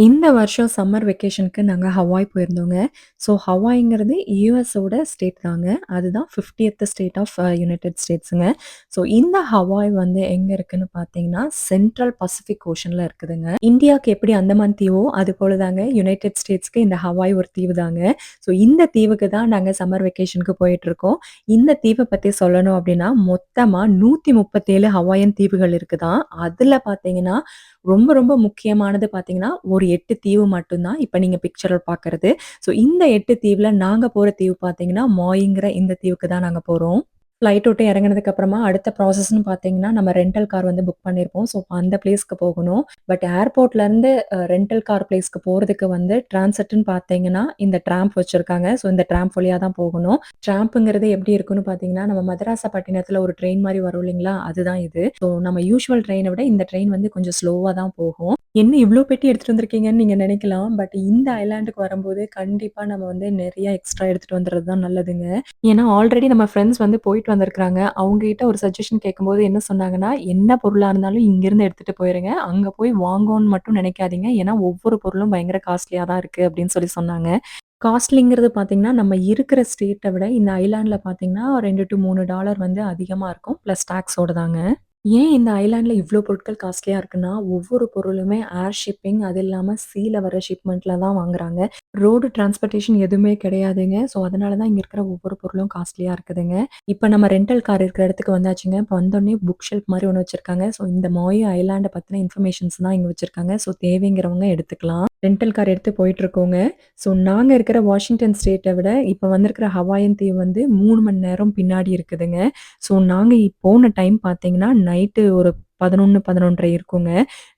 இந்த வருஷம் சம்மர் வெக்கேஷனுக்கு நாங்க ஹவாய் போயிருந்தோங்க. ஸோ ஹவாய்ங்கிறது யுஎஸோட ஸ்டேட் தாங்க. அதுதான் 50த் ஸ்டேட் ஆஃப் யுனைட்டட் ஸ்டேட்ஸுங்க. ஸோ இந்த ஹவாய் வந்து எங்க இருக்குன்னு பார்த்தீங்கன்னா, சென்ட்ரல் பசிபிக் ஓஷன்ல இருக்குதுங்க. இந்தியாவுக்கு எப்படி அந்தமான் தீவோ, அதுபோல தாங்க யுனைட்டட் ஸ்டேட்ஸ்க்கு இந்த ஹவாய் ஒரு தீவு தாங்க. ஸோ இந்த தீவுக்கு தான் நாங்க சம்மர் வெக்கேஷனுக்கு போயிட்டுருக்கோம். இந்த தீவ பத்தி சொல்லணும் அப்படின்னா, மொத்தமா 137 ஹவாயன் தீவுகள் இருக்குதாம். அதுல பார்த்தீங்கன்னா, ரொம்ப ரொம்ப முக்கியமானது பார்த்தீங்கன்னா, ஒரு 8 தீவு மட்டும் தான். இப்ப நீங்க பிக்சர்ல பார்க்கறது. ஸோ இந்த 8 தீவுல நாங்க போற தீவு பார்த்தீங்கன்னா, மாயிங்கிற இந்த தீவுக்கு தான் நாங்க போறோம். ஃப்ளைட் விட்டு இறங்குனதுக்கு அப்புறமா அடுத்த ப்ராசஸ்ன்னு பார்த்தீங்கன்னா, நம்ம ரென்டல் கார் வந்து புக் பண்ணியிருப்போம். ஸோ அந்த பிளேஸ்க்கு போகணும். பட் ஏர்போர்ட்லேருந்து ரென்டல் கார் பிளேஸ்க்கு போறதுக்கு வந்து டிரான்சிட்ன்னு பார்த்தீங்கன்னா, இந்த ட்ராம்ப் வச்சிருக்காங்க. ஸோ இந்த ட்ராம்ப் வழியா தான் போகணும். ட்ராம்ப்ங்கிறது எப்படி இருக்குன்னு பார்த்தீங்கன்னா, நம்ம மதராசப்பட்டினத்தில ஒரு ட்ரெயின் மாரி வரும் இல்லைங்களா? அதுதான் இது. ஸோ நம்ம யூசுவல் ட்ரெயின விட இந்த ட்ரெயின் வந்து கொஞ்சம் ஸ்லோவா தான் போகும். என்ன இவ்ளோ பெட்டி எடுத்துட்டு வந்திருக்கீங்கன்னு நீங்க நினைக்கலாம். பட் இந்த ஐலேண்டுக்கு வரும்போது கண்டிப்பா நம்ம வந்து நெறைய எக்ஸ்ட்ரா எடுத்துட்டு வந்துறது தான் நல்லதுங்க. ஏன்னா, ஆல்ரெடி நம்ம ஃப்ரெண்ட்ஸ் வந்து போயிட்டு வந்திருக்கிறாங்க. அவங்க கிட்ட ஒரு சஜஷன் கேட்கும்போது என்ன சொன்னாங்கன்னா, "என்ன பொருளா இருந்தாலும் இங்கிருந்து எடுத்துட்டு போயிருங்க. அங்க போய் வாங்கோன்னு மட்டும் நினைக்காதீங்க. ஏன்னா, ஒவ்வொரு பொருளும் பயங்கர காஸ்ட்லியா தான் இருக்கு." அப்படின்னு சொல்லி சொன்னாங்க. காஸ்ட்லிங்கிறது பார்த்தீங்கன்னா, நம்ம இருக்கிற ஸ்டேட்ட விட இந்த ஐலேண்ட்ல பார்த்தீங்கன்னா, $2 to $3 வந்து அதிகமா இருக்கும். பிளஸ் டாக்ஸோட தாங்க. ஏன் இந்த ஐலேண்ட்ல இவ்ளோ பொருட்கள் காஸ்ட்லியா இருக்குன்னா, ஒவ்வொரு பொருளுமே ஏர் ஷிப்பிங் அது இல்லாம சீல வர ஷிப்மெண்ட்ல தான் வாங்குறாங்க. ரோடு டிரான்ஸ்போர்டேஷன் எதுவுமே கிடையாதுங்க. ஸோ, அதனால தான் இங்க இருக்கிற ஒவ்வொரு பொருளும் காஸ்ட்லியா இருக்குதுங்க. இப்ப நம்ம ரென்டல் கார் இருக்கிற இடத்துக்கு வந்தாச்சுங்க. இப்ப வந்தோனே புக் ஷெல்ஃப் மாரி ஒண்ணு வச்சிருக்காங்க. ஸோ, இந்த மாயோ ஐலேண்ட பத்தின இன்ஃபர்மேஷன்ஸ் தான் இங்க வச்சிருக்காங்க. ஸோ, தேவைங்கிறவங்க எடுத்துக்கலாம். ரென்டல் கார் எடுத்து போயிட்டுருக்கோங்க. ஸோ, நாங்க இருக்கிற வாஷிங்டன் ஸ்டேட்ட விட இப்ப வந்திருக்கிற ஹவாயன் தீவு வந்து 3 மணி நேரம் பின்னாடி இருக்குதுங்க. ஸோ, நாங்க போன டைம் பார்த்தீங்கன்னா, நைட்டு ஒரு 11, 11:30 இருக்குங்க.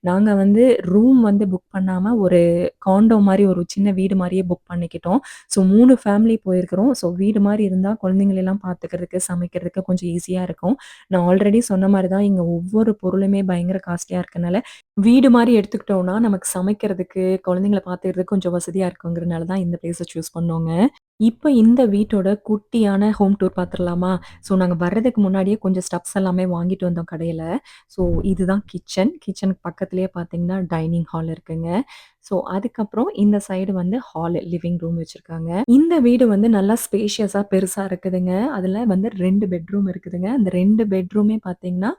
நாங்க வந்து ரூம் வந்து புக் பண்ணாம ஒரு காண்டோ மாரி ஒரு சின்ன வீடு மாரியே புக் பண்ணிக்கிட்டோம். ஸோ 3 ஃபேமிலி போயிருக்கிறோம். ஸோ வீடு மாரி இருந்தா குழந்தைங்களெல்லாம் பார்த்துக்கிறதுக்கு, சமைக்கிறதுக்கு கொஞ்சம் ஈஸியா இருக்கும். நான் ஆல்ரெடி சொன்ன மாரி தான் இங்க ஒவ்வொரு பொருளுமே பயங்கர காஸ்ட்லியா இருக்கனால, வீடு மாரி எடுத்துக்கிட்டோம்னா, நமக்கு சமைக்கிறதுக்கு, குழந்தைங்கள பார்த்துக்கிறதுக்கு கொஞ்சம் வசதியா இருக்குங்கிறனால தான் இந்த பிளேஸ சூஸ் பண்ணோங்க. இப்ப இந்த வீட்டோட குட்டியான ஹோம் டூர் பார்த்துரலாமா? ஸோ நாங்க வர்றதுக்கு முன்னாடியே கொஞ்சம் ஸ்டப்ஸ் எல்லாமே வாங்கிட்டு வந்தோம் கடையில. ஸோ இதுதான் கிச்சன். கிச்சனுக்கு பக்கத்திலேயே பார்த்தீங்கன்னா, டைனிங் ஹால் இருக்குங்க. ஸோ அதுக்கப்புறம் இந்த சைடு வந்து ஹால், லிவிங் ரூம் வச்சிருக்காங்க. இந்த வீடு வந்து நல்லா ஸ்பேஷியஸா பெருசா இருக்குதுங்க. அதுல வந்து 2 பெட்ரூம் இருக்குதுங்க. அந்த 2 பெட்ரூமே பார்த்தீங்கன்னா,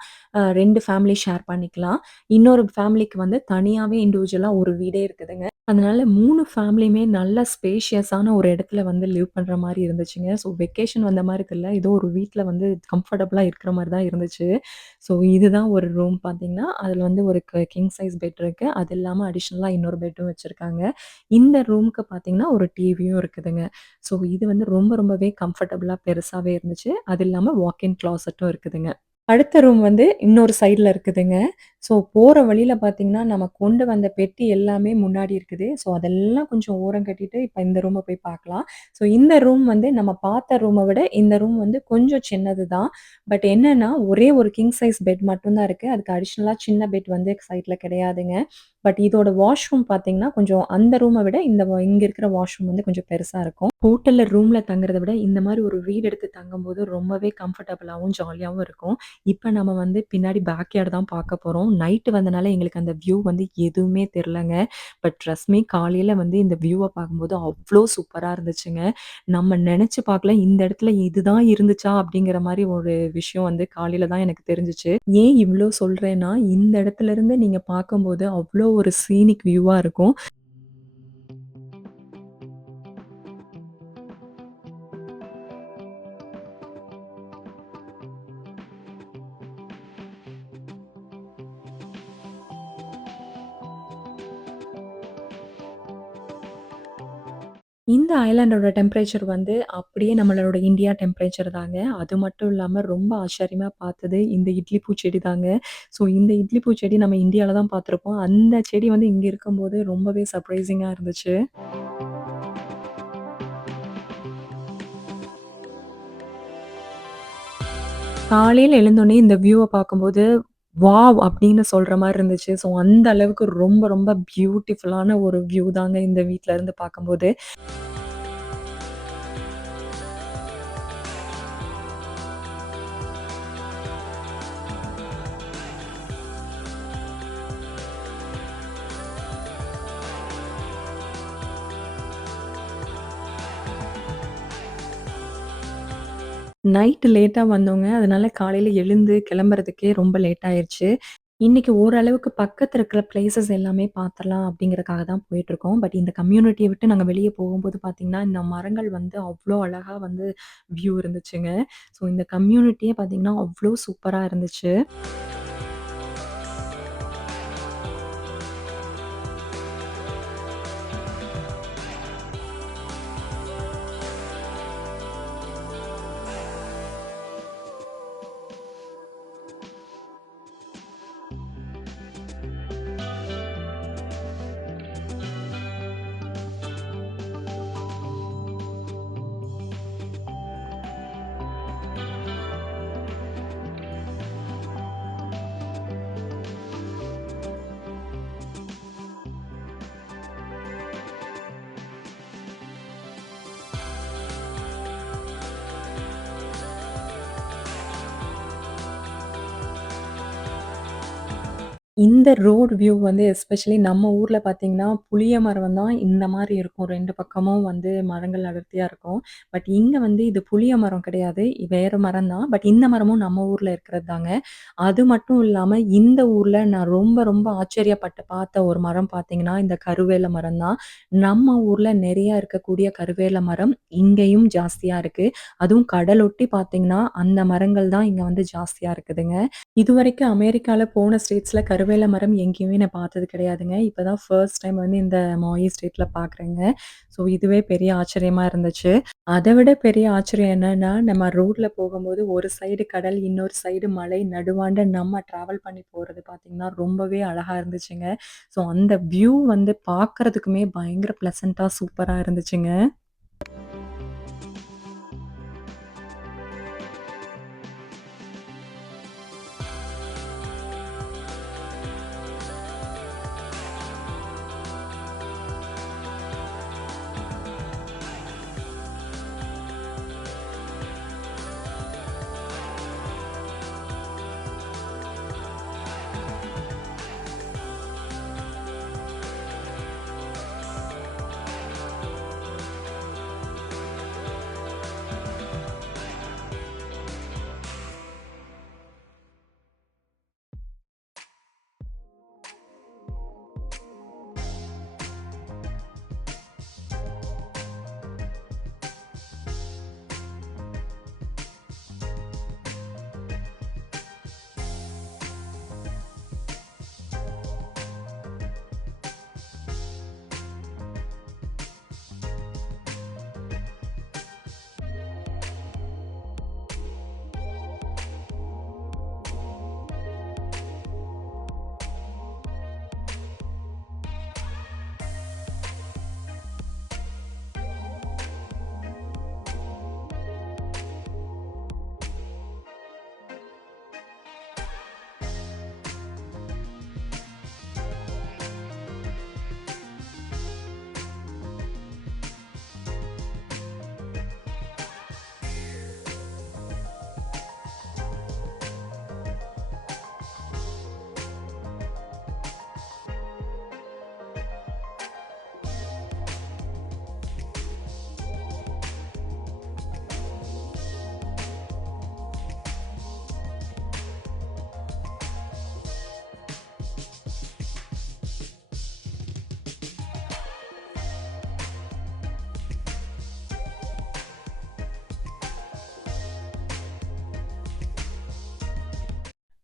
2 ஃபேமிலி ஷேர் பண்ணிக்கலாம். இன்னொரு ஃபேமிலிக்கு வந்து தனியாவே இண்டிவிஜுவலா ஒரு வீடே இருக்குதுங்க. அதனால 3 ஃபேமிலியுமே நல்ல ஸ்பேஷியஸான ஒரு இடத்துல வந்து லிவ் பண்ற மாரி இருந்துச்சுங்க. ஸோ வெக்கேஷன் வந்த மாரி தெரியல. ஏதோ ஒரு வீட்ல வந்து கம்ஃபர்டபுளா இருக்கிற மாரி தான் இருந்துச்சு. ஸோ இதுதான் ஒரு ரூம் பார்த்தீங்கன்னா, அதில வந்து ஒரு கிங் சைஸ் பெட் இருக்கு. அது இல்லாம அடிஷனலா இன்னொரு பெட்டும் வச்சிருக்காங்க. இந்த ரூமுக்கு பார்த்தீங்கன்னா, ஒரு டிவியும் இருக்குதுங்க. ஸோ இது வந்து ரொம்பவே கம்ஃபர்டபுளா பெருசாவே இருந்துச்சு. அது இல்லாம வாக் இன் கிளாசெட்டும் இருக்குதுங்க. அடுத்த ரூம் வந்து இன்னொரு சைடுல இருக்குதுங்க. ஸோ போற வழியில பார்த்தீங்கன்னா, நம்ம கொண்டு வந்த பெட்டி எல்லாமே முன்னாடி இருக்குது. ஸோ அதெல்லாம் கொஞ்சம் ஓரம் கட்டிட்டு, இப்ப இந்த ரூம போய் பார்க்கலாம். ஸோ இந்த ரூம் வந்து நம்ம பார்த்த ரூம விட இந்த ரூம் வந்து கொஞ்சம் சின்னது தான். பட் என்னன்னா, ஒரே ஒரு கிங் சைஸ் பெட் மட்டும் தான் இருக்கு. அதுக்கு அடிஷனலா சின்ன பெட் வந்து சைட்ல கிடையாதுங்க. பட் இதோட வாஷ்ரூம் பார்த்தீங்கன்னா, கொஞ்சம் அந்த ரூம விட இங்க இருக்கிற வாஷ்ரூம் வந்து கொஞ்சம் பெருசா இருக்கும். ஹோட்டல்ல ரூம்ல தங்குறத விட, இந்த மாரி ஒரு வீடு எடுத்து தங்கும்போது ரொம்பவே கம்ஃபர்டபுளாவும், ஜாலியாவும் இருக்கும். இப்ப நம்ம வந்து பின்னாடி பேக்யார்ட் தான் பார்க்க போறோம். நைட் வந்தனால எங்களுக்கு அந்த வியூ வந்து எதுவுமே தெரியலங்க. பட் ட்ரஸ்ட் மீ காலையில வந்து இந்த வியூவ பார்க்கும்போது அவ்ளோ சூப்பரா இருந்துச்சுங்க. நம்ம நெனச்சு பார்க்கல இந்த இடத்துல இதுதான் இருந்துச்சா? அப்படிங்கிற மாரி ஒரு விஷயம் வந்து காலையில தான் எனக்கு தெரிஞ்சுச்சு. ஏன் இவ்ளோ சொல்றேன்னா, இந்த இடத்துல இருந்து நீங்க பார்க்கும்போது அவ்ளோ ஒரு சீனிக் வியூவா இருக்கும். இந்த ஐலேண்டோட டெம்பரேச்சர் வந்து அப்படியே நம்மளோட இந்தியா டெம்பரேச்சர் தாங்க. அது மட்டும் இல்லாம ரொம்ப ஆச்சரியமா பார்த்தது இந்த இட்லி பூ செடி தாங்க. ஸோ இந்த இட்லி பூ செடி நம்ம இந்தியால தான் பார்த்துருப்போம். அந்த செடி வந்து இங்க இருக்கும்போது ரொம்பவே சர்ப்ரைசிங்கா இருந்துச்சு. காலையில எழுந்தோனே இந்த வியூவ பார்க்கும்போது, வாவ்! அப்படின்னு சொல்ற மாரி இருந்துச்சு. ஸோ அந்த அளவுக்கு ரொம்ப பியூட்டிஃபுல்லான ஒரு வியூ தாங்க இந்த வீட்ல இருந்து பார்க்கும்போது. நைட்டு லேட்டா வந்தோங்க. அதனால காலையில எழுந்து கிளம்புறதுக்கே ரொம்ப லேட் ஆயிருச்சு. இன்னைக்கு ஓரளவுக்கு பக்கத்துல இருக்கிற பிளேஸஸ் எல்லாமே பார்த்துரலாம் அப்படிங்கிறதுக்காக தான் போயிட்டுருக்கோம். பட் இந்த கம்யூனிட்டிய விட்டு நாங்க வெளிய போகும்போது பார்த்தீங்கன்னா, இந்த மரங்கள் வந்து அவ்ளோ அழகா வந்து வியூ இருந்துச்சுங்க. ஸோ இந்த கம்யூனிட்டியே பார்த்தீங்கன்னா, அவ்ளோ சூப்பரா இருந்துச்சு. இந்த ரோட் வியூ வந்து எஸ்பெஷலி நம்ம ஊர்ல பார்த்தீங்கன்னா, புளிய மரம் தான் இந்த மாரி இருக்கும். 2 பக்கமும் வந்து மரங்கள் அடர்த்தியா இருக்கும். பட் இங்க வந்து இது புளிய மரம் கிடையாது. வேற மரம் தான். பட் இந்த மரமும் நம்ம ஊர்ல இருக்கிறது தாங்க. அது மட்டும் இல்லாம இந்த ஊர்ல நான் ரொம்ப ரொம்ப ஆச்சரியப்பட்டு பார்த்த ஒரு மரம் பார்த்தீங்கன்னா, இந்த கருவேல மரம் தான். நம்ம ஊர்ல நெறைய இருக்கக்கூடிய கருவேல மரம் இங்கேயும் ஜாஸ்தியா இருக்கு. அதுவும் கடலொட்டி பார்த்தீங்கன்னா, அந்த மரங்கள் தான் இங்க வந்து ஜாஸ்தியா இருக்குதுங்க. இதுவரைக்கும் அமெரிக்கால போன ஸ்டேட்ஸ்ல கருவேல மரம் எங்கேயுமே நான் பார்த்தது கிடையாதுங்க. இப்ப தான் ஃபர்ஸ்ட் டைம் வந்து இந்த மாயி ஸ்டேட்ல பார்க்குறேங்க. ஸோ இதுவே பெரிய ஆச்சரியமா இருந்துச்சு. அத விட பெரிய ஆச்சரியம் என்னன்னா, நம்ம ரோட்ல போகும்போது ஒரு சைடு கடல், இன்னொரு சைடு மலை நடுவாண்ட நம்ம டிராவல் பண்ணி போறது பார்த்தீங்கன்னா, ரொம்பவே அழகா இருந்துச்சுங்க. ஸோ அந்த வியூ வந்து பார்க்கறதுக்குமே பயங்கர ப்ளசன்ட்டா சூப்பரா இருந்துச்சுங்க.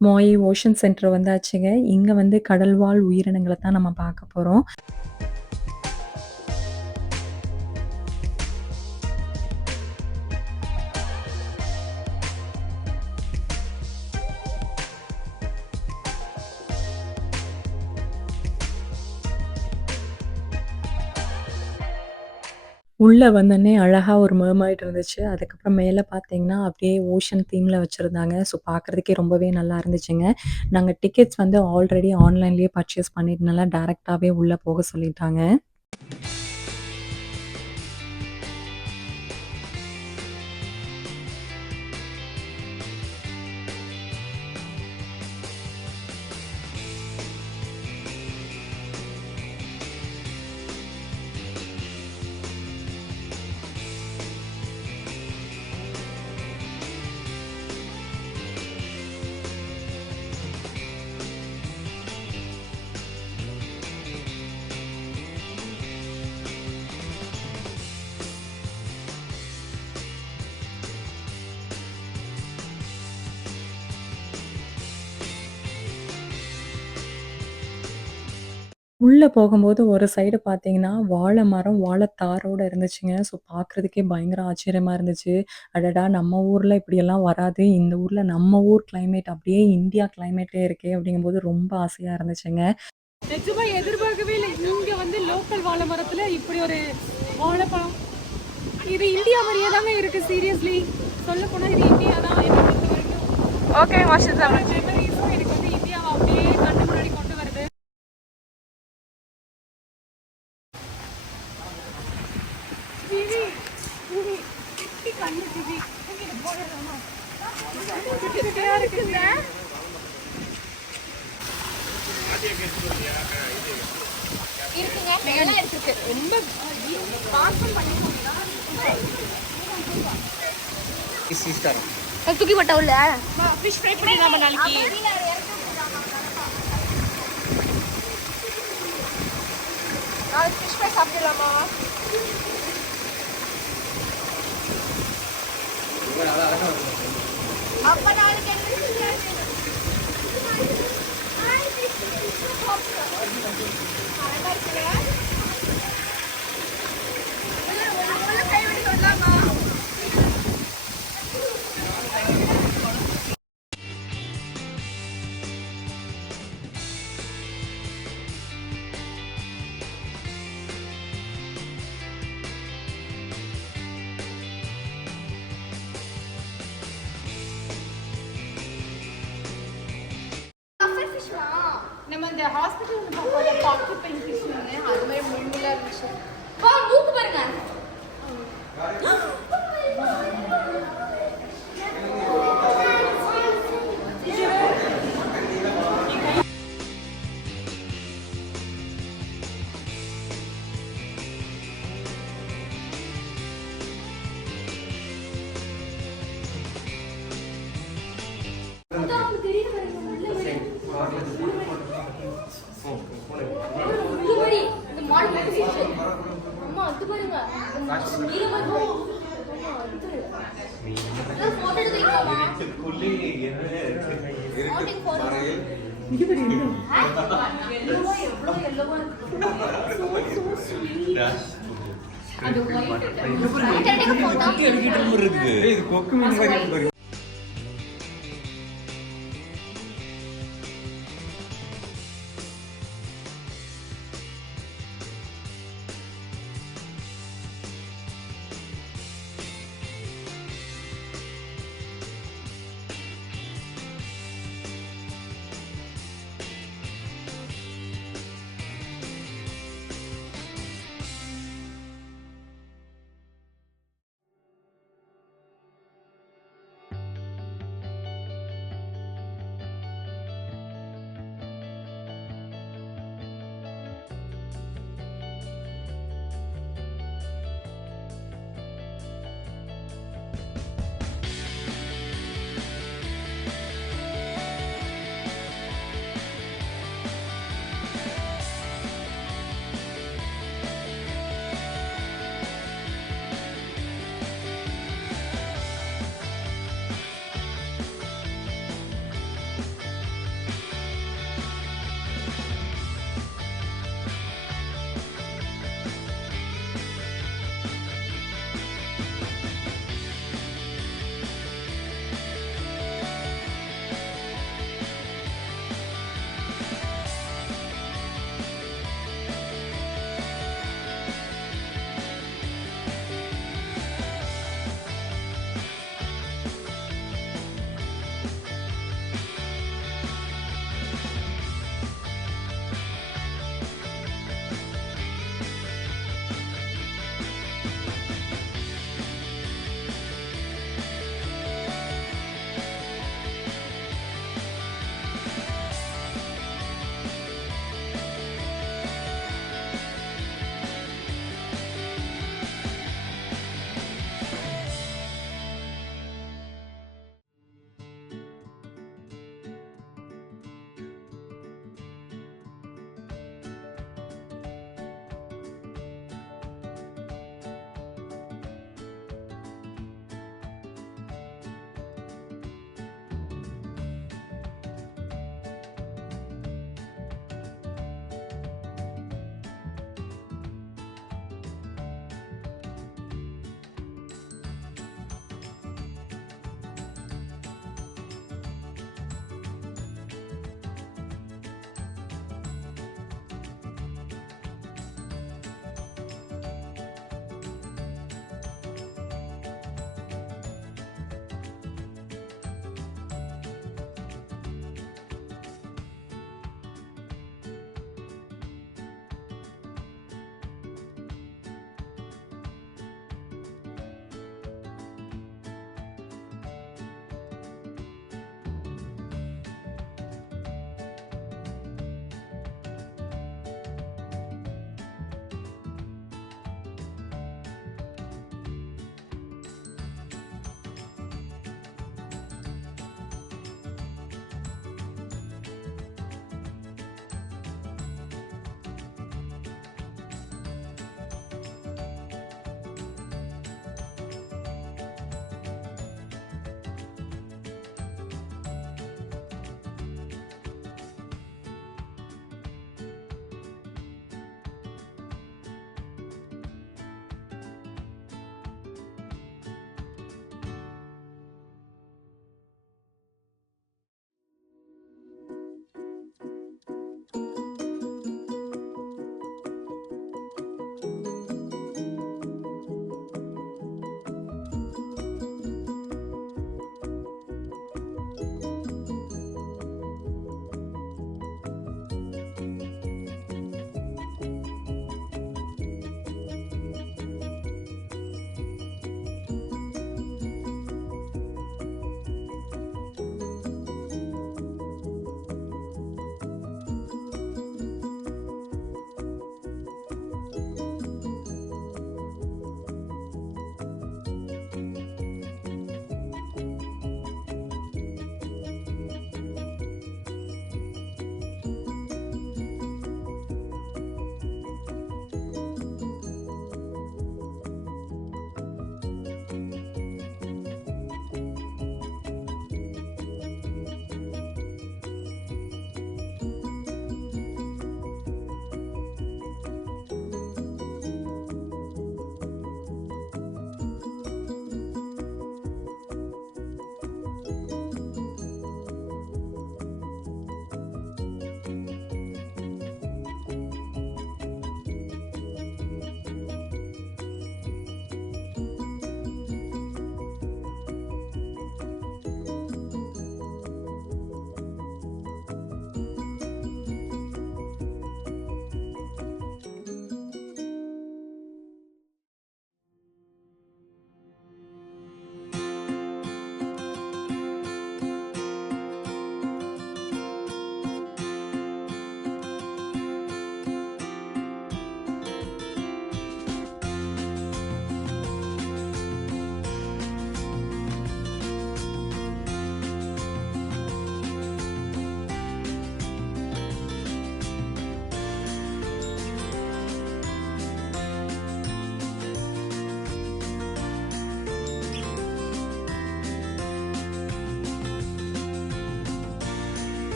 மோயி ஓஷன் சென்டர் வந்தாச்சுங்க. இங்க வந்து கடல்வாழ் உயிரினங்கள தான் நம்ம பார்க்க போறோம். உள்ள வந்தோனே அழகா ஒரு மெர்மைட் இருந்துச்சு. அதுக்கப்புறம் மேல பார்த்தீங்கன்னா, அப்படியே ஓஷன் தீம்ல வச்சிருந்தாங்க. ஸோ பார்க்கறதுக்கே ரொம்பவே நல்லா இருந்துச்சுங்க. நாங்க டிக்கெட்ஸ் வந்து ஆல்ரெடி ஆன்லைன்லேயே பர்ச்சேஸ் பண்ணிட்டனால டைரக்ட்டாவே உள்ள போக சொல்லிட்டாங்க. உள்ள போகும்போது ஒரு சைடு பார்த்தீங்கன்னா, வாழ மரம், வாழைத்தாரோட இருந்துச்சுங்க. ஸோ பார்க்குறதுக்கே பயங்கர ஆச்சரியமா இருந்துச்சு. அடடா! நம்ம ஊர்ல இப்படியெல்லாம் வராது. இந்த ஊர்ல நம்ம ஊர் கிளைமேட் அப்படியே இந்தியா கிளைமேட்டே இருக்கே அப்படிங்கும்போது ரொம்ப ஆசையா இருந்துச்சுங்க. நிஜமா எதிர்பார்க்கவே இல்லை. இங்க வந்து லோக்கல் வாழை மரத்துல இப்படி ஒரு வாழைப்பழம். இது இந்தியா மாதிரியே தாங்க இருக்கு. சீரியஸ்லி சொல்ல போனா இது இந்தியா தான் என்னை பொறுத்த வரைக்கும். ஓகே மாஷா மெமரிஸும் எனக்கு வந்து இந்தியாவை அப்படியே கண்ணு முன்னாடி கொண்டு வருது. ஜிவி ஜிவி குட்டி கண்ணு ஜிவி இங்கிட்டு போயிடலாமா? குட்டி குட்டியா இருக்குங்க. இருக்குங்க நல்லா இருக்கு. ரொம்ப பாசம் பண்ணி தூக்கி போட்ட உள்ள ஃபிஷ் ஃப்ரை பண்ணிடலாமா நாளைக்கு? நாளைக்கு ஃபிஷ் ஃப்ரை சாப்பிடலாமா? அப்ப நாளைக்கு நம்ம இந்த ஹாஸ்பிட்டல் பாக்கெட் பெயின் ஃபிஷ் அது மாதிரி முள்முள்ளா இருந்துச்சு. மூக்கு பாருங்க. அம்மா அது பாருங்க. போட்டோ எடுத்துக்கலாமா?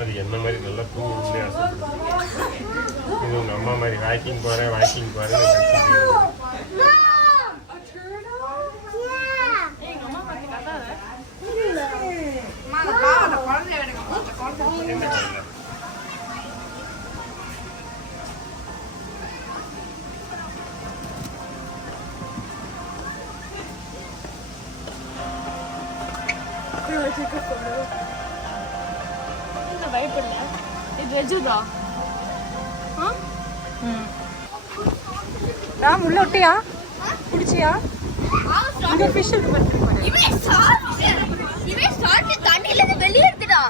அது என்ன மாதிரி நல்லா தூங்கணும்னே ஆசைப்படுது. இது உங்கள் அம்மா மாதிரி வாக்கிங் போகிறேன் வாக்கிங் போகிறேன். என்ன கலர்? பயப்படல இது வெஜ்ஜுதா நான் உள்ள ஒட்டியா குடிச்சியா இங்க ஃபிஷ் இருக்கு பாரு. இவன் சாப்பிட்டு தண்ணியில இருந்து வெளியே எடுத்துடா.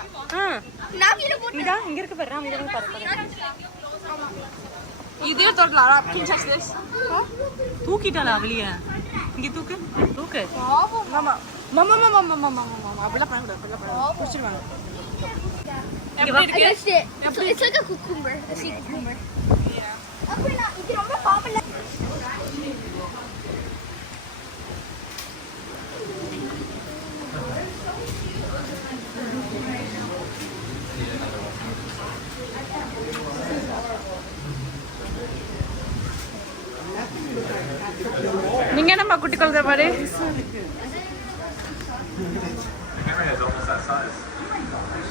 நான் கீழே போட்டு இதா இங்க இருக்கு பாரு. இங்க இருக்கு பாரு. இதே தொடலாம். Can you touch this? தூக்கிட்டாளா வெளிய? இங்க தூக்கு. தூக்கு. மாமா. மாமா மாமா மாமா மாமா மாமா. அப்படிலாம் பண்ண கூடாது. அப்படிலாம் பண்ண. குடிச்சிடுவாங்க. இங்க வா. It's like a cucumber, a sea cucumber. அப்படினா இது ரொம்ப பாப்புலர். நீங்க என்னம்மா குட்டி குழந்தை பாரு.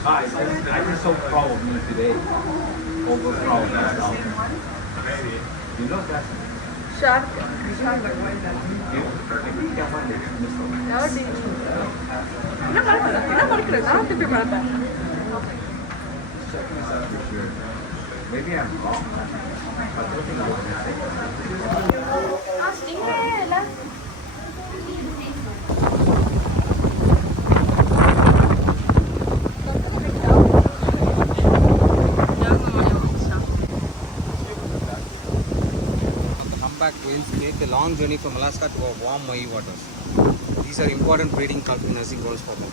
Guys, I'm just so proud of me today. Over proud of myself. You know that? Shark. என்ன பண்றது? என்ன பண்றது? நான் திருப்பி பார்த்தேன். Check this out for sure. Maybe I'm wrong. But I think I'm Humpback whales make a long journey from Alaska to warm Maui waters. These are important breeding nursing grounds for them.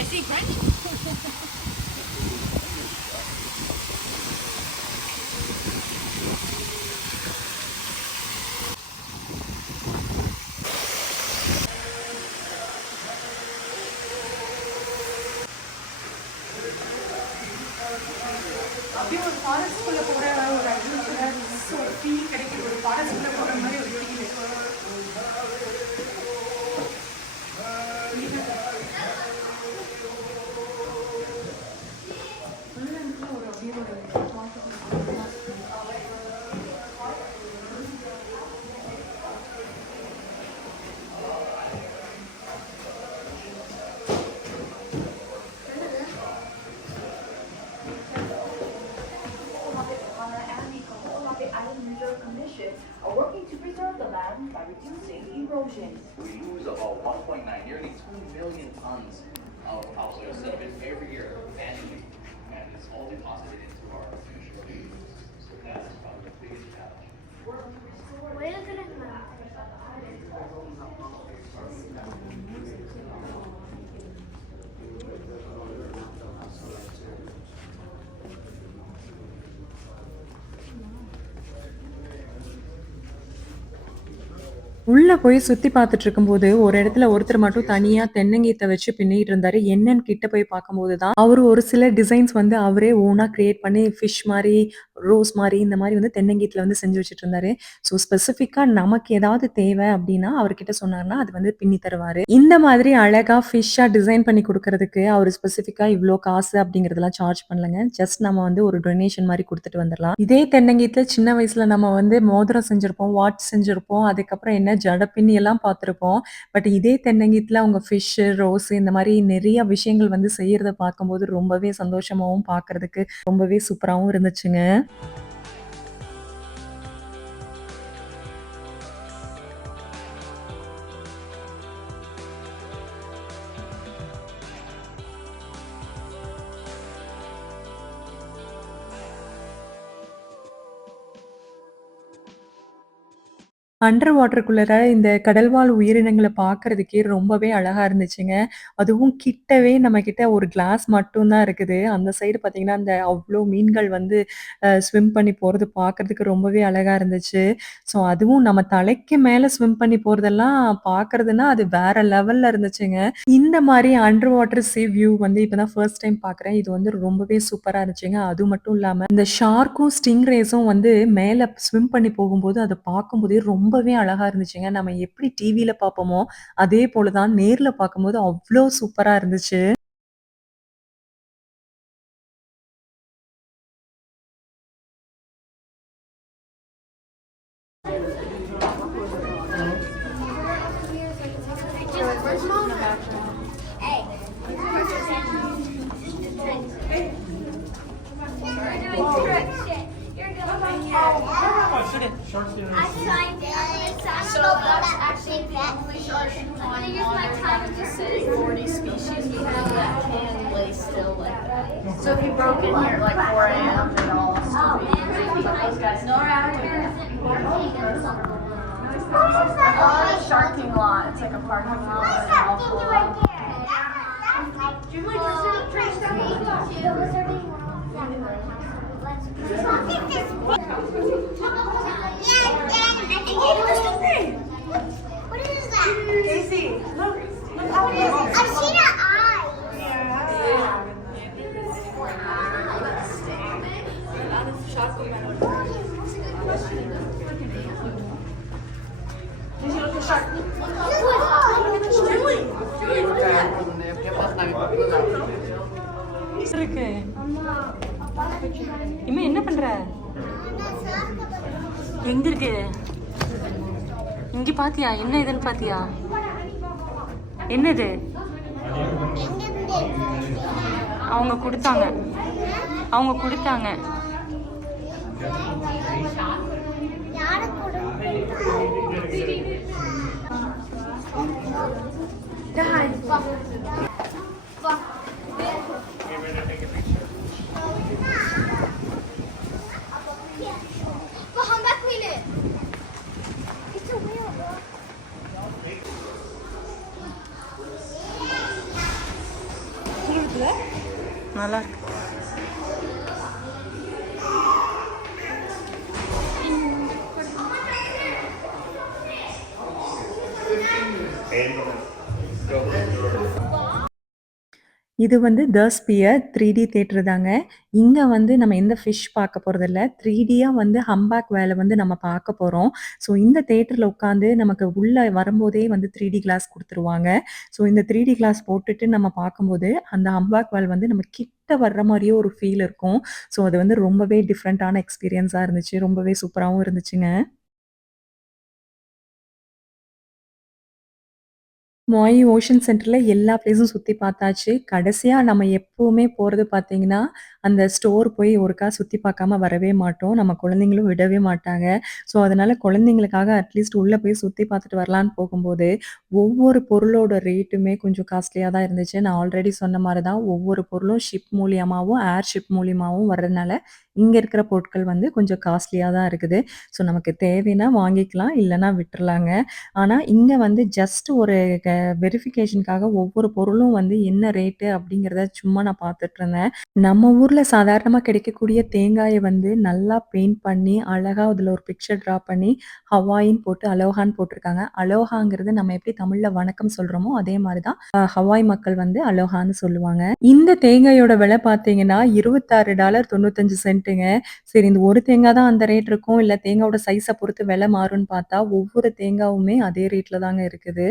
I see French. அப்படியே ஒரு ஃபாரஸ்ட்குள்ளே போகிற ஒரு adventurous ஒரு feel கிடைக்குது. ஒரு ஃபாரஸ்ட்குள்ளே போகிற மாதிரி ஒரு feel. Are working to preserve the land by reducing erosion. We lose about 1.9, nearly 2 million tons of topsoil sediment every year annually, and it's all deposited into our ocean. So that's probably the biggest challenge. உள்ள போய் சுத்தி பார்த்துட்டு இருக்கும்போது, ஒரு இடத்துல ஒருத்தர் மட்டும் தனியா தென்னங்கீத்த வச்சு பின்னிட்டு இருந்தாரு. என்னன்னு கிட்ட போய் பார்க்கும்போது தான், அவரு ஒரு சில டிசைன்ஸ் வந்து அவரே ஓனா கிரியேட் பண்ணி ஃபிஷ் மாரி, ரோஸ் மாரி இந்த மாரி வந்து தென்னங்கீத்துல வந்து செஞ்சு வச்சுட்டு இருந்தாரு. ஸோ ஸ்பெசிஃபிக்கா நமக்கு ஏதாவது தேவை அப்டின்னா, அவர்கிட்ட சொன்னார்னா, அது வந்து பின்னி தருவாரு. இந்த மாதிரி அழகா ஃபிஷ்ஷா டிசைன் பண்ணி குடுக்கறதுக்கு அவரு ஸ்பெசிஃபிக்கா இவ்ளோ காசு அப்டிங்கிறதெல்லாம் சார்ஜ் பண்ணலங்க. ஜஸ்ட் நம்ம வந்து ஒரு டொனேஷன் மாரி குடுத்துட்டு வந்துரலாம். இதே தென்னங்கீத்துல சின்ன வயசுல நம்ம வந்து மோதிரம் செஞ்சிருப்போம், வாட்ச் செஞ்சிருப்போம். அதுக்கப்புறம் என்ன ஜட பின்னி எல்லாம் பார்த்திருப்போம். பட் இதே தென்னங்கீத்துல அவங்க ஃபிஷ்ஷு, ரோஸு இந்த மாரி நெறைய விஷயங்கள் வந்து செய்யறத பார்க்கும்போது ரொம்பவே சந்தோஷமாவும், பார்க்கறதுக்கு ரொம்பவே சூப்பராவும் இருந்துச்சுங்க. அண்டர் வாட்டருக்குள்ளற இந்த கடல்வாழ் உயிரினங்கள பார்க்கறதுக்கே ரொம்பவே அழகா இருந்துச்சுங்க. அதுவும் கிட்டவே நம்மகிட்ட ஒரு கிளாஸ் மட்டும் தான் இருக்குது. அந்த சைடு பார்த்தீங்கன்னா, அந்த அவ்ளோ மீன்கள் வந்து ஸ்விம் பண்ணி போறது பார்க்கறதுக்கு ரொம்பவே அழகா இருந்துச்சு. ஸோ அதுவும் நம்ம தலைக்கு மேல ஸ்விம் பண்ணி போறதெல்லாம் பார்க்கறதுன்னா, அது வேற லெவல்ல இருந்துச்சுங்க. இந்த மாரி அண்டர் வாட்டர் சி வியூ வந்து இப்ப தான் ஃபர்ஸ்ட் டைம் பார்க்குறேன். இது வந்து ரொம்பவே சூப்பரா இருந்துச்சுங்க. அது மட்டும் இல்லாம இந்த ஷார்க்கும், ஸ்டிங் ரேஸும் வந்து மேல ஸ்விம் பண்ணி போகும்போது அத பார்க்கும்போதே ரொம்பவே அழகா இருந்துச்சுங்க. நம்ம எப்படி டிவில பார்ப்போமோ, அதே போல தான் நேர்ல பார்க்கும்போது அவ்ளோ சூப்பரா இருந்துச்சு. So that's actually the only shark in Taiwan. Just say 40 species we have that can lay still like that. So if you broke in here at like 4 a.m. they'd all still be those guys know around here. Oh, the sharking lot. It's like a parking lot. What's that thing right there? What is that? Daisy, look how it is. I see the eye. இருக்கு. இம்மா என்ன பண்ற? எங்க இருக்கு? இங்க பாத்தியா? என்ன இதுன்னு பாத்தியா? என்னது? அவங்க கொடுத்தாங்க. அவங்க கொடுத்தாங்க. நல்லா இருக்கு. இது வந்து த ஸ்பியர் 3D தியேட்டர் தாங்க. இங்க வந்து நம்ம எந்த ஃபிஷ் பார்க்க போறதில்ல. 3Dயா வந்து ஹம்பாக் வேல வந்து நம்ம பார்க்க போறோம். ஸோ இந்த தியேட்டர்ல உட்காந்து நமக்கு உள்ள வரும்போதே வந்து 3D கிளாஸ் குடுத்துருவாங்க. ஸோ இந்த 3D கிளாஸ் போட்டுட்டு நம்ம பார்க்கும்போது, அந்த ஹம்பாக் வேல் வந்து நம்ம கிட்ட வர்ற மாரியே ஒரு ஃபீல் இருக்கும். ஸோ அது வந்து ரொம்பவே டிஃபரண்டான எக்ஸ்பீரியன்ஸா இருந்துச்சு. ரொம்பவே சூப்பராவும் இருந்துச்சுங்க. மாயி ஓஷன் சென்டர்ல எல்லா பிளேஸும் சுத்தி பார்த்தாச்சு. கடைசியா நம்ம எப்பவுமே போறது பார்த்தீங்கன்னா, அந்த ஸ்டோர் போய் ஒருக்கா சுத்தி பார்க்காம வரவே மாட்டோம். நம்ம குழந்தைங்களும் விடவே மாட்டாங்க. ஸோ, அதனால குழந்தைங்களுக்காக அட்லீஸ்ட் உள்ள போய் சுத்தி பார்த்துட்டு வரலான்னு போகும்போது, ஒவ்வொரு பொருளோட ரேட்டுமே கொஞ்சம் காஸ்ட்லியா தான் இருந்துச்சு. நான் ஆல்ரெடி சொன்ன மாரி தான் ஒவ்வொரு பொருளும் ஷிப் மூலியமாவும், ஏர் ஷிப் மூலியமாவும் வர்றதுனால, இங்க இருக்கிற பொருட்கள் வந்து கொஞ்சம் காஸ்ட்லியா தான் இருக்குது. ஸோ, நமக்கு தேவைன்னா வாங்கிக்கலாம், இல்லன்னா விட்டுறலாங்க. ஆனா, இங்க வந்து ஜஸ்ட் ஒரு வெரிஃபிகேஷனுக்காக ஒவ்வொரு பொருளும் வந்து என்ன ரேட்டு அப்படிங்கிறத சும்மா நான் பார்த்துட்டு இருந்தேன். நம்ம ஊர்ல சாதாரணமா கிடைக்கக்கூடிய தேங்காய வந்து நல்லா பெயிண்ட் பண்ணி, அழகா அதுல ஒரு பிக்சர் டிரா பண்ணி, ஹவாயின்னு போட்டு அலோஹான்னு போட்டிருக்காங்க. அலோஹாங்கிறது நம்ம எப்படி தமிழ்ல வணக்கம் சொல்றோமோ, அதே மாரி தான் ஹவாய் மக்கள் வந்து அலோஹான்னு சொல்லுவாங்க. இந்த தேங்காயோட விலை பார்த்தீங்கன்னா, $26.95 சரி இந்த ஒரு தேங்கா தான் அந்த ரேட் இருக்கும், இல்ல தேங்காவோட சைஸ பொறுத்து விலை மாறும்ன்னு பார்த்தா, ஒவ்வொரு தேங்காவுமே அதே ரேட்ல தாங்க இருக்குது.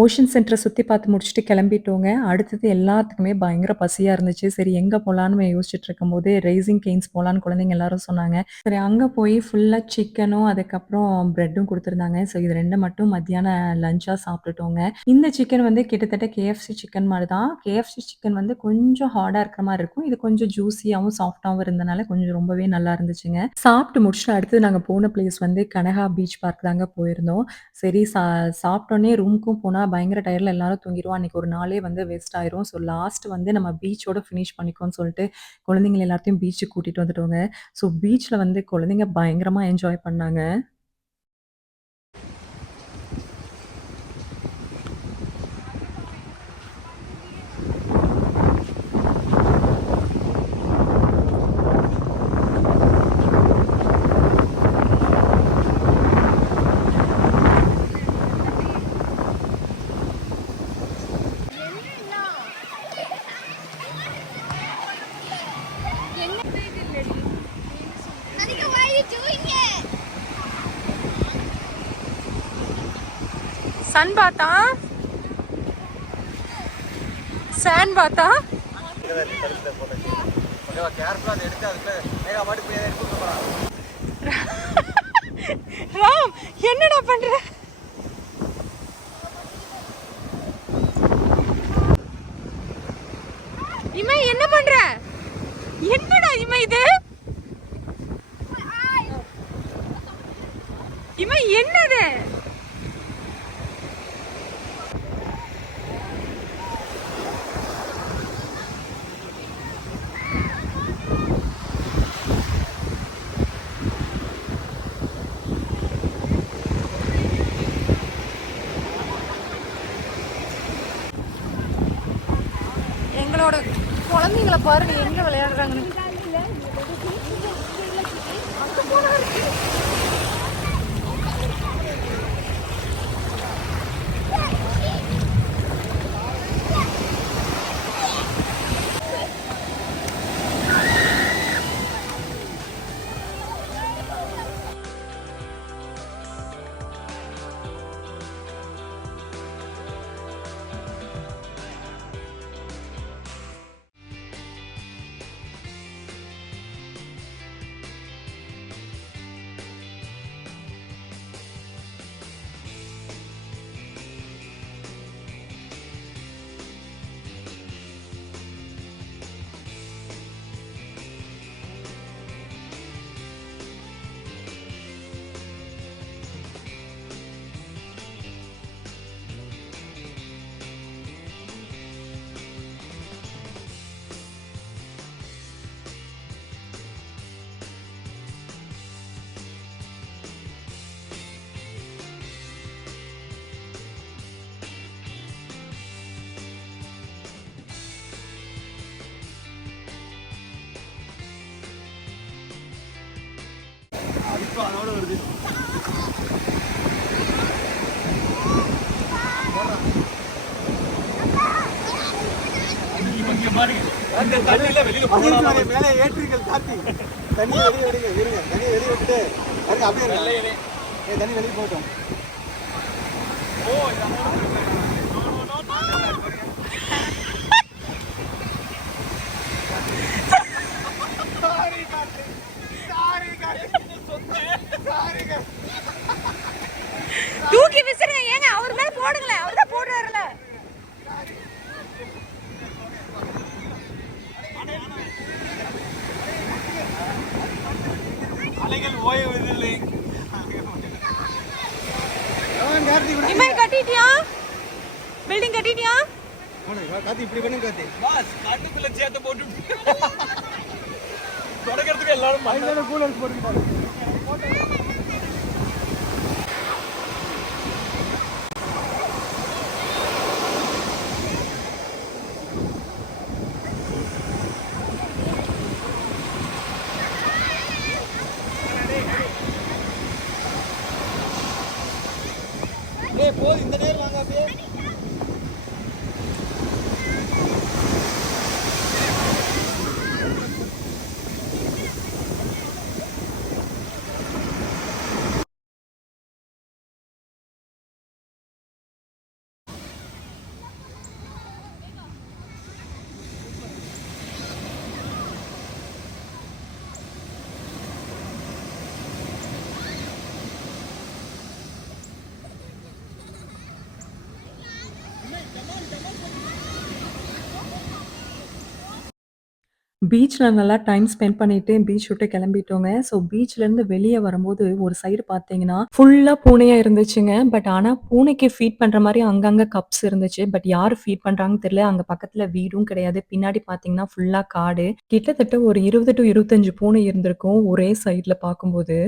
ஓஷன் சென்டரை சுத்தி பார்த்து முடிச்சுட்டு கிளம்பிட்டோங்க. அடுத்தது எல்லாத்துக்குமே பயங்கர பசியா இருந்துச்சு. சரி எங்க போலான்னு யோசிச்சுட்டு இருக்கும்போது, ரெய்சிங் கேன்ஸ் போலான்னு குழந்தைங்க எல்லாரும் சொன்னாங்க. சரி அங்க போய் ஃபுல்லா சிக்கனும், அதுக்கப்புறம் பிரெட்டும் குடுத்துருந்தாங்க. ஸோ இது 2 மட்டும் மத்தியான லஞ்சா சாப்பிட்டுட்டோங்க. இந்த சிக்கன் வந்து கிட்டத்தட்ட KFC சிக்கன் மாரி தான். KFC சிக்கன் வந்து கொஞ்சம் ஹார்டா இருக்கிற மாரி இருக்கும். இது கொஞ்சம் ஜூஸியாவும், சாஃப்ட்டாவும் இருந்தனால கொஞ்சம் ரொம்பவே நல்லா இருந்துச்சுங்க. சாப்பிட்டு முடிச்சுட்டு அடுத்தது நாங்க போன பிளேஸ் வந்து கனகா பீச் பார்க் தாங்க போயிருந்தோம். சரி சாப்பிட்டோனே ரூமுக்கும் போனா பயங்கர டயர்ட்ல எல்லாரும் தூங்கிருவோம். அன்னைக்கு ஒரு நாளே வந்து வேஸ்ட் ஆயிரும். ஸோ லாஸ்ட் வந்து நம்ம பீச்சோட ஃபினிஷ் பண்ணிக்கோன்னு சொல்லிட்டு, குழந்தைங்கள எல்லாத்தையும் பீச்சுக்கு கூட்டிட்டு வந்துட்டோங்க. ஸோ பீச்ல வந்து குழந்தைங்க பயங்கரமா என்ஜாய் பண்ணாங்க. Anika, why are you doing it? Sun பாத்தா சாண்ட் பாத்தா ராம் என்னடா பண்ற? இமை என்ன பண்ற? என்னடா இமை இது? இமை என்னது? எங்களோட குழந்தைங்கள பாருங்க எங்க விளையாடுறாங்கன்னு. மேலே ஏற்றுங்கள் காத்தி தண்ணியை வெளியே விடுங்க இருங்க தண்ணியை வெளியே விட்டுட்டு அப்படியே தண்ணி வெளியே போட்டோம். தூக்கி விசிறுங்க ஏங்க அவர் மேல போடுங்களேன். அவர் தான் போடுறாருல. அலைகள் ஓய்வதில்லை. இமை கட்டிட்டியா? பில்டிங் கட்டிட்டியா? காத்தி இப்படி பண்ணு காத்தி பாஸ் கண்ணுக்குள்ள சேத்த போட்டு தொடக்கிறதுக்கு எல்லாரும் மைதான கூலர்ஸ் போட்டுக்கிட்டாங்க. போது இந்த நேரம் வாங்க அப்படியே பீச்ல நல்லா டைம் ஸ்பெண்ட் பண்ணிட்டு பீச் விட்டு கிளம்பிட்டோங்க. ஸோ பீச்லேருந்து வெளிய வரும்போது ஒரு சைடு பார்த்தீங்கன்னா, ஃபுல்லா பூனையா இருந்துச்சுங்க. பட் ஆனா பூனைக்கு ஃபீட் பண்ற மாரி அங்கங்க கப்ஸ் இருந்துச்சு. பட் யாரு ஃபீட் பண்றாங்கன்னு தெரியல. அங்க பக்கத்துல வீடும் கிடையாது. பின்னாடி பார்த்தீங்கன்னா ஃபுல்லா காடு. கிட்டத்தட்ட ஒரு 20 டூ 25 பூனை இருந்திருக்கும் ஒரே சைட்ல பார்க்கும்போது.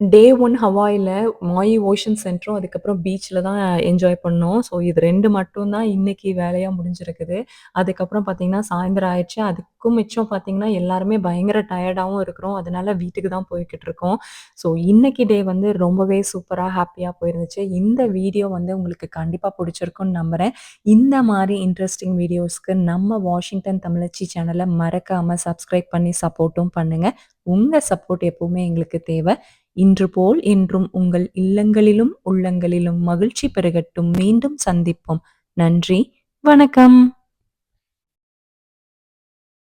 டே 1 ஹவாயில மாயி ஓஷன் சென்டரும், அதுக்கப்புறம் பீச்ல தான் என்ஜாய் பண்ணோம். ஸோ இது 2 மட்டும் தான் இன்னைக்கு வேலையா முடிஞ்சிருக்குது. அதுக்கப்புறம் பார்த்தீங்கன்னா, சாயந்தரம் ஆயிருச்சு. அதுக்கும் மிச்சம் பார்த்தீங்கன்னா, எல்லாருமே பயங்கர டயர்டாவும் இருக்கிறோம். அதனால வீட்டுக்கு தான் போய்க்கிட்டு இருக்கோம். ஸோ இன்னைக்கு டே வந்து ரொம்பவே சூப்பரா, ஹேப்பியா போயிருந்துச்சு. இந்த வீடியோ வந்து உங்களுக்கு கண்டிப்பா புடிச்சிருக்கும்னு நம்புறேன். இந்த மாரி இன்ட்ரஸ்டிங் வீடியோஸ்க்கு நம்ம வாஷிங்டன் தமிழச்சி சேனல மறக்காம சப்ஸ்கிரைப் பண்ணி சப்போர்ட்டும் பண்ணுங்க. உங்க சப்போர்ட் எப்பவுமே எங்களுக்கு தேவ. இன்று போல் என்றும் உங்கள் இல்லங்களிலும் உள்ளங்களிலும் மகிழ்ச்சி பெருகட்டும். மீண்டும் சந்திப்போம். நன்றி. வணக்கம்.